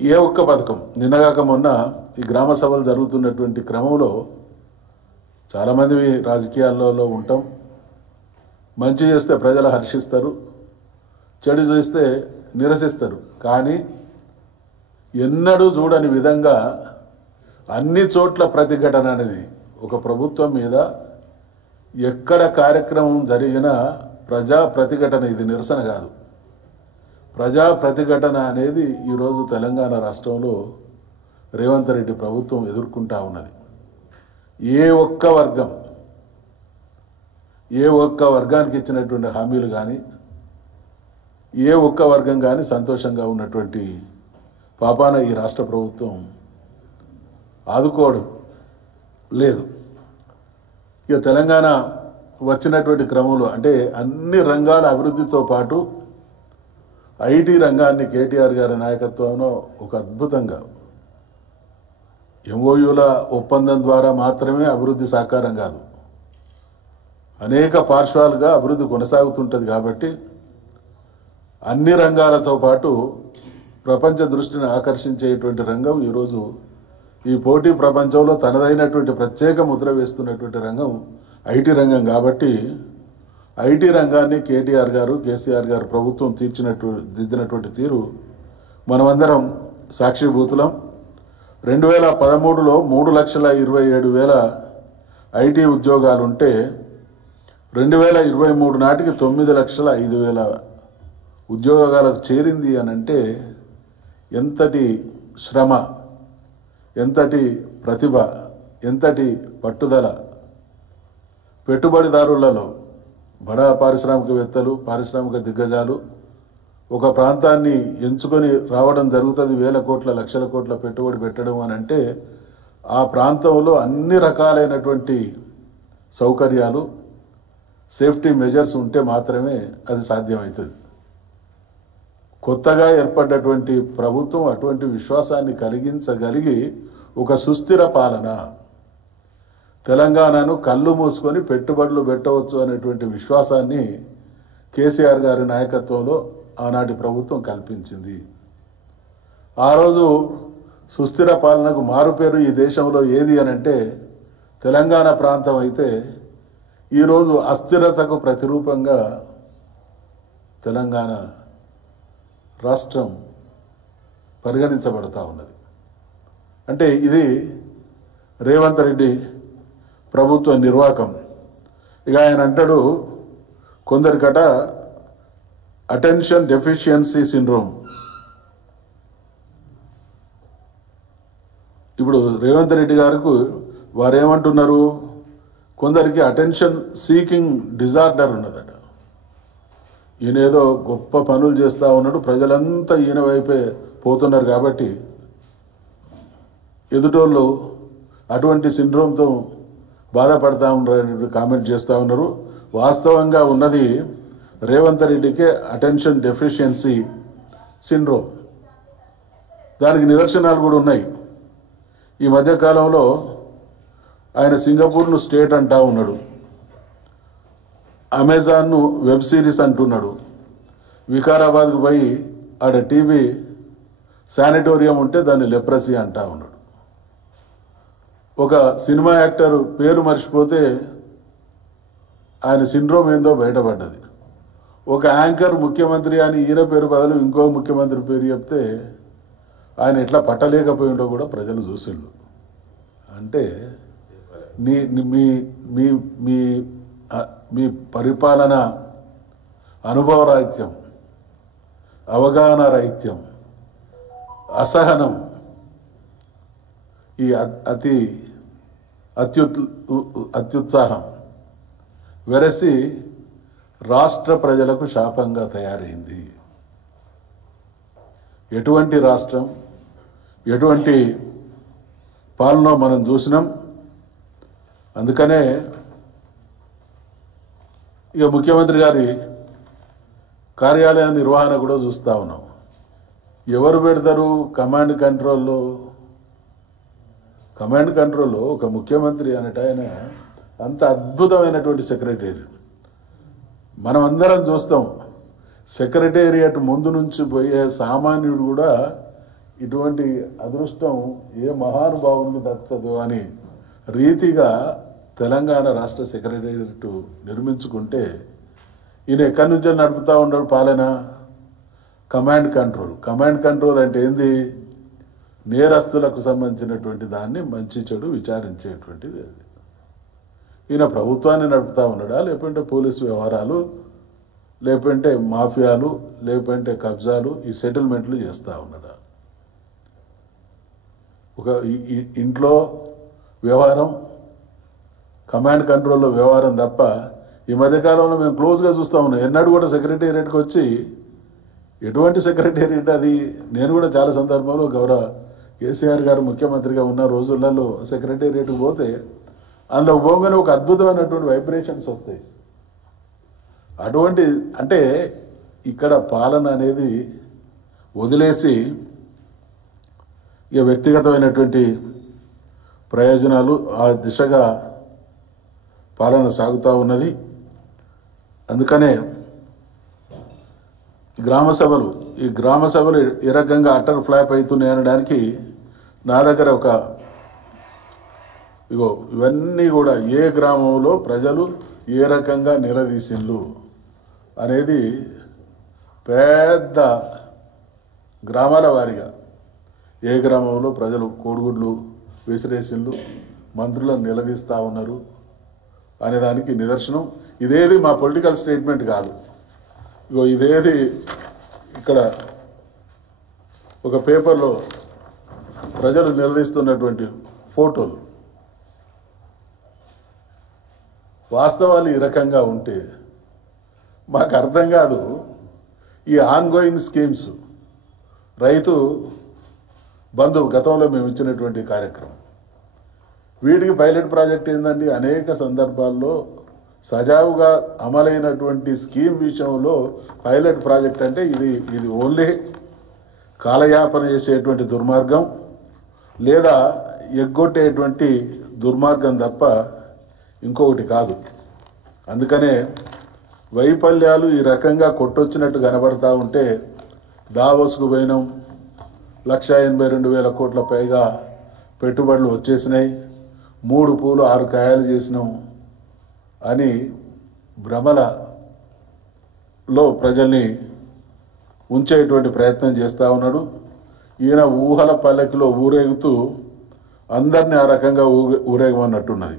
ఏ ఒక్క పథకం నిన్నగాక మొన్న ఈ గ్రామ సభలు జరుగుతున్నటువంటి క్రమంలో చాలామంది రాజకీయాల్లో ఉంటాం. మంచి చేస్తే ప్రజలు హర్షిస్తారు, చెడు చేస్తే నిరసిస్తారు. కానీ ఎన్నడూ చూడని విధంగా అన్ని చోట్ల ప్రతిఘటన అనేది ఒక ప్రభుత్వం మీద ఎక్కడ కార్యక్రమం జరిగినా ప్రజా ప్రతిఘటన, ఇది నిరసన కాదు, ప్రజా ప్రతిఘటన అనేది ఈరోజు తెలంగాణ రాష్ట్రంలో రేవంత్ రెడ్డి ప్రభుత్వం ఎదుర్కొంటా ఉన్నది. ఏ ఒక్క వర్గానికి ఇచ్చినటువంటి హామీలు కానీ ఏ ఒక్క వర్గం కానీ సంతోషంగా ఉన్నటువంటి పాపాన ఈ రాష్ట్ర ప్రభుత్వం ఆదుకోవడం లేదు. ఇక తెలంగాణ వచ్చినటువంటి క్రమంలో అంటే అన్ని రంగాల అభివృద్ధితో పాటు ఐటీ రంగాన్ని కేటీఆర్ గారి నాయకత్వంలో ఒక అద్భుతంగా ఎంఓయూల ఒప్పందం ద్వారా మాత్రమే అభివృద్ధి సాకారం కాదు, అనేక పార్శ్వాలుగా అభివృద్ధి కొనసాగుతుంటుంది. కాబట్టి అన్ని రంగాలతో పాటు ప్రపంచ దృష్టిని ఆకర్షించేటువంటి రంగం ఈరోజు ఈ పోటీ ప్రపంచంలో తనదైనటువంటి ప్రత్యేక ముద్ర వేస్తున్నటువంటి రంగం ఐటీ రంగం. కాబట్టి ఐటీ రంగాన్ని కేటీఆర్ గారు, కేసీఆర్ గారు ప్రభుత్వం దిద్దినటువంటి తీరు మనమందరం సాక్షిభూతులం. 2013లో 3,27,000 ఐటీ ఉద్యోగాలుంటే 2023 నాటికి 9,05,000 ఉద్యోగాలకు చేరింది అని అంటే ఎంతటి శ్రమ, ఎంతటి ప్రతిభ, ఎంతటి పట్టుదల. పెట్టుబడిదారులలో బడా పారిశ్రామికవేత్తలు, పారిశ్రామిక దిగ్గజాలు ఒక ప్రాంతాన్ని ఎంచుకొని రావడం జరుగుతుంది. వేల కోట్ల, లక్షల కోట్ల పెట్టుబడి పెట్టడం అని అంటే ఆ ప్రాంతంలో అన్ని రకాలైనటువంటి సౌకర్యాలు, సేఫ్టీ మెజర్స్ ఉంటే మాత్రమే అది సాధ్యమవుతుంది. కొత్తగా ఏర్పడ్డటువంటి ప్రభుత్వం అటువంటి విశ్వాసాన్ని కలిగించగలిగి ఒక సుస్థిర పాలన, తెలంగాణను కళ్ళు మూసుకొని పెట్టుబడులు పెట్టవచ్చు అనేటువంటి విశ్వాసాన్ని కేసీఆర్ గారి నాయకత్వంలో ఆనాటి ప్రభుత్వం కల్పించింది. ఆ రోజు సుస్థిర పాలనకు మారుపేరు ఈ దేశంలో ఏది అని అంటే తెలంగాణ ప్రాంతం అయితే, ఈరోజు అస్థిరతకు ప్రతిరూపంగా తెలంగాణ రాష్ట్రం పరిగణించబడతా ఉన్నది. అంటే ఇది రేవంత్ రెడ్డి ప్రభుత్వ నిర్వాహకం. ఇక ఆయన అంటాడు కొందరికట అటెన్షన్ డెఫిషియన్సీ సిండ్రోమ్. ఇప్పుడు రేవంత్ రెడ్డి గారికి వారు ఏమంటున్నారు, కొందరికి అటెన్షన్ సీకింగ్ డిజార్డర్ ఉన్నదట. ఈయనేదో గొప్ప పనులు చేస్తూ ఉన్నాడు, ప్రజలంతా ఈయన వైపే పోతున్నారు. కాబట్టి ఎదుటోళ్ళు అటువంటి సిండ్రోమ్తో బాధపడతా ఉన్నారు, కామెంట్ చేస్తూ ఉన్నారు. వాస్తవంగా ఉన్నది రేవంత్ రెడ్డికే అటెన్షన్ డెఫిషియన్సీ సిండ్రోమ్. దానికి నిదర్శనాలు కూడా ఉన్నాయి. ఈ మధ్యకాలంలో ఆయన సింగపూర్ను స్టేట్ అంటా ఉన్నాడు, అమెజాన్ను వెబ్ సిరీస్ అంటున్నాడు, వికారాబాద్కు పోయి ఆడ టీవీ శానిటోరియం ఉంటే దాన్ని లెప్రసీ అంటా ఉన్నాడు. ఒక సినిమా యాక్టర్ పేరు మర్చిపోతే ఆయన సిండ్రోమ్ ఏందో బయటపడ్డది. ఒక యాంకర్ ముఖ్యమంత్రి అని ఈయన పేరు బదులు ఇంకో ముఖ్యమంత్రి పేరు చెప్తే ఆయన ఎట్లా పట్టలేకపోయిండో కూడా ప్రజలు చూసిండు. అంటే మీ పరిపాలన అనుభవ రాహిత్యం, అవగాహన రాహిత్యం, అసహనం, ఈ అత్యుత్సాహం వెరసి రాష్ట్ర ప్రజలకు శాపంగా తయారైంది. ఎటువంటి రాష్ట్రం, ఎటువంటి పాలన మనం చూసినాం. అందుకనే ఇక ముఖ్యమంత్రి గారి కార్యాలయ నిర్వహణ కూడా చూస్తూ ఉన్నాం. ఎవరు పెడతారు కమాండ్ కంట్రోల్లో? కమాండ్ కంట్రోల్లో ఒక ముఖ్యమంత్రి అనేట ఆయన అంత అద్భుతమైనటువంటి సెక్రటరీ. మనం అందరం చూస్తాం, సెక్రటేరియట్ ముందు నుంచి పోయే సామాన్యుడు కూడా ఇటువంటి అదృష్టం ఏ మహానుభావునికి దక్కుతుందో అని రీతిగా తెలంగాణ రాష్ట్ర సెక్రటేరియట్ నిర్మించుకుంటే ఈయన ఎక్కడి నుంచో నడుపుతూ ఉన్నాడు పాలన. కమాండ్ కంట్రోల్ అంటే ఏంది? నేరస్తులకు సంబంధించినటువంటి దాన్ని మంచి చెడు విచారించేటువంటిది అది. ఈయన ప్రభుత్వాన్ని నడుపుతూ ఉన్నాడా, లేకుంటే పోలీసు వ్యవహారాలు, లేకుంటే మాఫియాలు, లేకుంటే కబ్జాలు, ఈ సెటిల్మెంట్లు చేస్తూ ఉన్నాడా? ఒక ఇంట్లో వ్యవహారం, కమాండ్ కంట్రోల్లో వ్యవహారం తప్ప ఈ మధ్యకాలంలో మేము క్లోజ్గా చూస్తూ ఉన్నాం. ఎన్నడూ కూడా సెక్రటేరియట్కి వచ్చి ఎటువంటి సెక్రటేరియట్ అది? నేను కూడా చాలా సందర్భంలో గౌరవ కేసీఆర్ గారు ముఖ్యమంత్రిగా ఉన్న రోజులలో సెక్రటేరియట్కి పోతే అందులో పోగానే ఒక అద్భుతమైనటువంటి వైబ్రేషన్స్ వస్తాయి. అటువంటి అంటే ఇక్కడ పాలన అనేది వదిలేసి ఇక వ్యక్తిగతమైనటువంటి ప్రయోజనాలు ఆ దిశగా పాలన సాగుతూ ఉన్నది. అందుకనే ఈ గ్రామ సభలు ఏ రకంగా అటర్ ఫ్లాప్ అవుతున్నాయి అనడానికి నా దగ్గర ఇవన్నీ కూడా ఏ గ్రామంలో ప్రజలు ఏ రకంగా నిలదీసిళ్ళు అనేది పెద్ద గ్రామాల వారీగా ఏ గ్రామంలో ప్రజలు కోడిగుడ్లు విసిరేసిళ్ళు, మంత్రులను నిలదీస్తూ ఉన్నారు అనేదానికి నిదర్శనం. ఇదేది మా పొలిటికల్ స్టేట్మెంట్ కాదు. ఇదేది ఇక్కడ ఒక పేపర్లో ప్రజలు నిలదీస్తున్నటువంటి ఫోటోలు. వాస్తవాలు ఈ రకంగా ఉంటే మాకు అర్థం కాదు. ఈ ఆన్గోయింగ్ స్కీమ్స్, రైతు బంధు గతంలో మేము ఇచ్చినటువంటి కార్యక్రమం, వీటికి పైలట్ ప్రాజెక్ట్ ఏందండి? అనేక సందర్భాల్లో సజావుగా అమలైనటువంటి స్కీమ్ విషయంలో పైలట్ ప్రాజెక్ట్ అంటే ఇది ఓన్లీ కాలయాపన చేసేటువంటి దుర్మార్గం లేదా ఎగ్గొట్టేటువంటి దుర్మార్గం తప్ప ఇంకొకటి కాదు. అందుకనే వైఫల్యాలు ఈ రకంగా కొట్టొచ్చినట్టు కనబడతా ఉంటే దావోస్కు పోయినాం, 1,82,000 కోట్ల పైగా పెట్టుబడులు వచ్చేసినాయి, 3 పూలు 6 కాయలు చేసినాం అని భ్రమలలో ప్రజల్ని ఉంచేటువంటి ప్రయత్నం చేస్తూ ఉన్నాడు. ఈయన ఊహల పల్లకిలో ఊరేగుతూ అందరినీ ఆ రకంగా ఊరేగమన్నట్టున్నది.